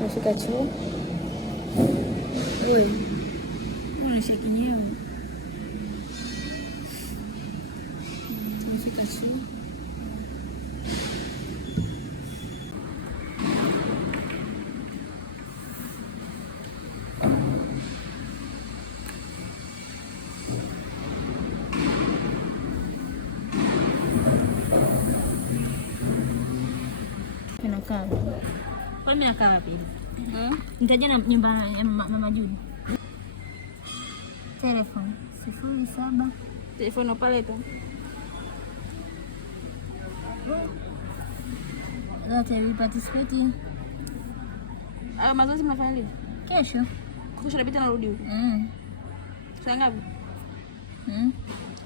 Nafika chuo. Ule. Unaisha kinyeo. Nafika chuo. Nakaa. Kwa nini nakaa wapi? Nitaje na nyumba ya Mama Judy. Telefoni 07. Telefoni pale tu. Ndio participate. Mazoezi mnafanya lini? Kesho. Kesho napita narudi huko. Saa ngapi?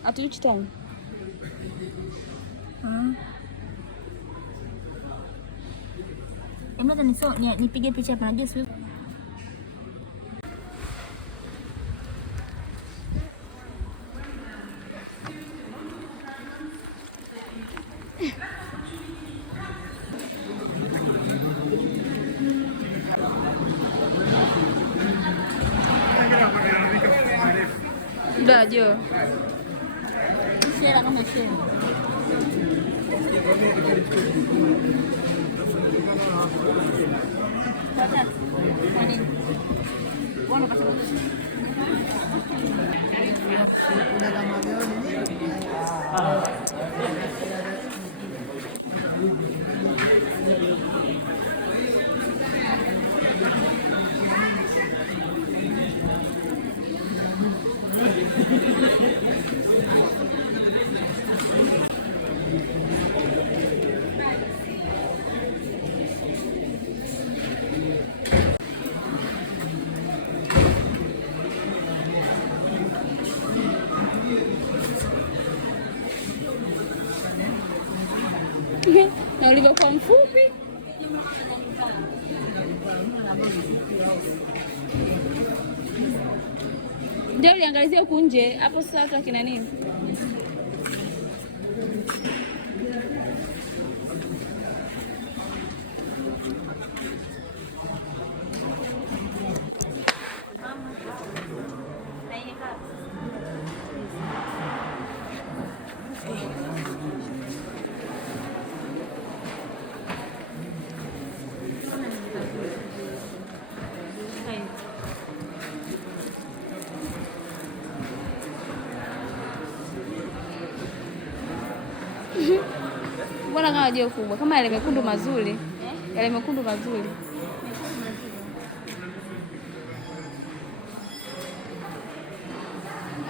At which time? Nipige picha hapa najua sio. Ndio jo. Shera kama shera. Na ulivyokuwa mfupi ndio uliangalizia huku nje hapo. Sasa watu wakina nini? Mbona kama jio kubwa kama yale mekundu mazuri, yale mekundu mazuri.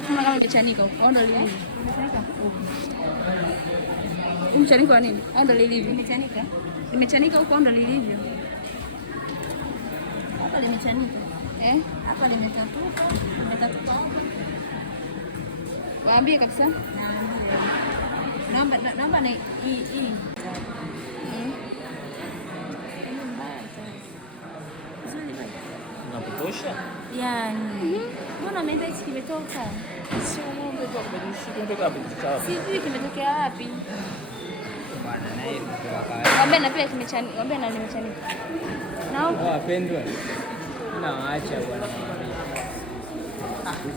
Kama imechanika huko, ndo lilivyo. Umchanika wa nini? Ndo lilivyo. Imechanika. Imechanika huko, ndo lilivyo. Hapa limechanika. Hapa limetatuka. Limetatuka huko. Waambie kabisa. Naomba na hii. Unapotosha? Yaani. Mbona ameenda hichi kimetoka? Sio ng'ombe kwa kimetoka wapi? Sijui kimetokea wapi. Bwana na yeye kwa kawaida. Ng'ombe na pia kimechanika, ng'ombe na limechanika. Naomba wapendwa. Naacha bwana.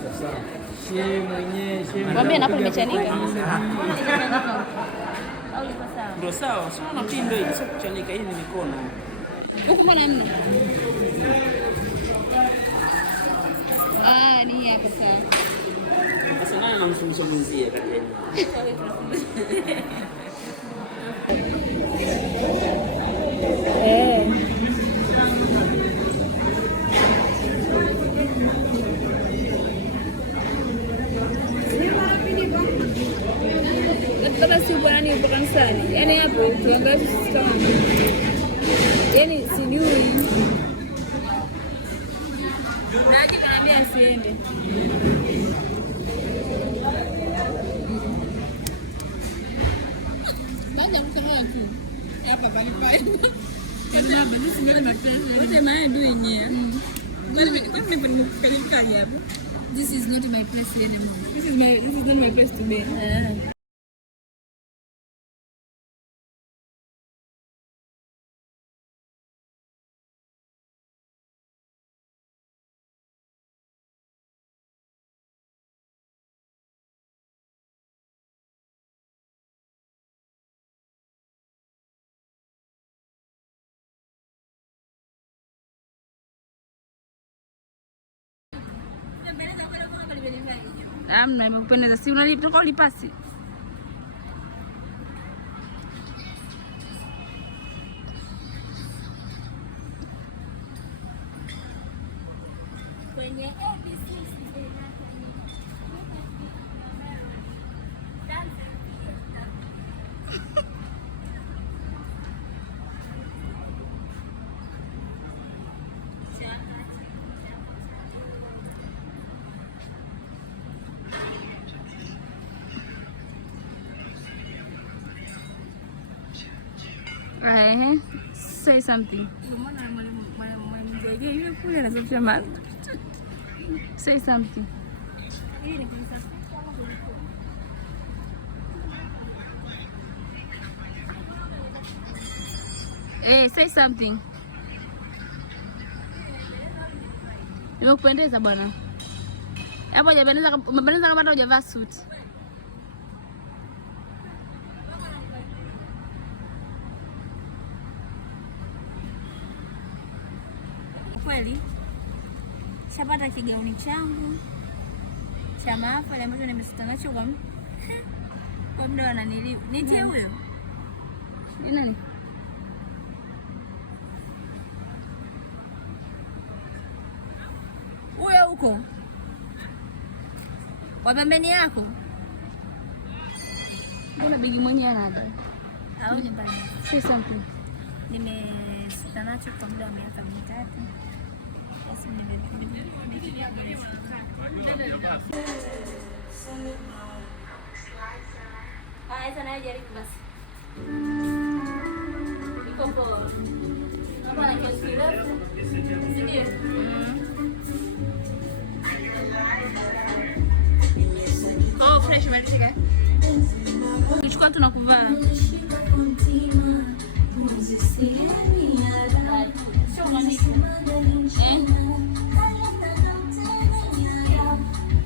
Sasa. Shehe mwenyewe, ng'ombe napo limechanika. Au liko sawa? Ndio sawa. Sio na pindo hii, sio kuchanika, hii ni mikono. Huko mbona hamna? Ni hapa sawa. Sasa nani anamzungumzie kati yenu? Kama si bwana upo kanisani. Yaani hapo tuangalie sisi kama. Yaani sijui. Naji kaniambia asiende. Bana mkana tu. Hapa bali pale. Kama bali simama matatu. What am I doing here? This is not my place anymore. This is not my place to be. Amna, imekupendeza. Si unalitoka ulipasi. Kwenye ABC Say something. Say something. Hey, say something. Nimekupendeza bwana. Hapo hujapendeza, umependeza kama hata hujavaa suit. Kweli shapata kigauni changu cha mahafali ambacho nimesita nacho kwa muda wananiliu. Nitie huyo. Ni nani? Huyo huko kwa pembeni yako. Mbona bigi mwenyewe anada? Au nyumbani. Say something. Nimesita nacho kwa muda wa miaka 3. Basi sasa nayo jaribu basi. Iko poa. Hapa na kiasi kirefu. Ndio. Oh, fresh umeteka. Kichukua tunakuvaa. Sio unani.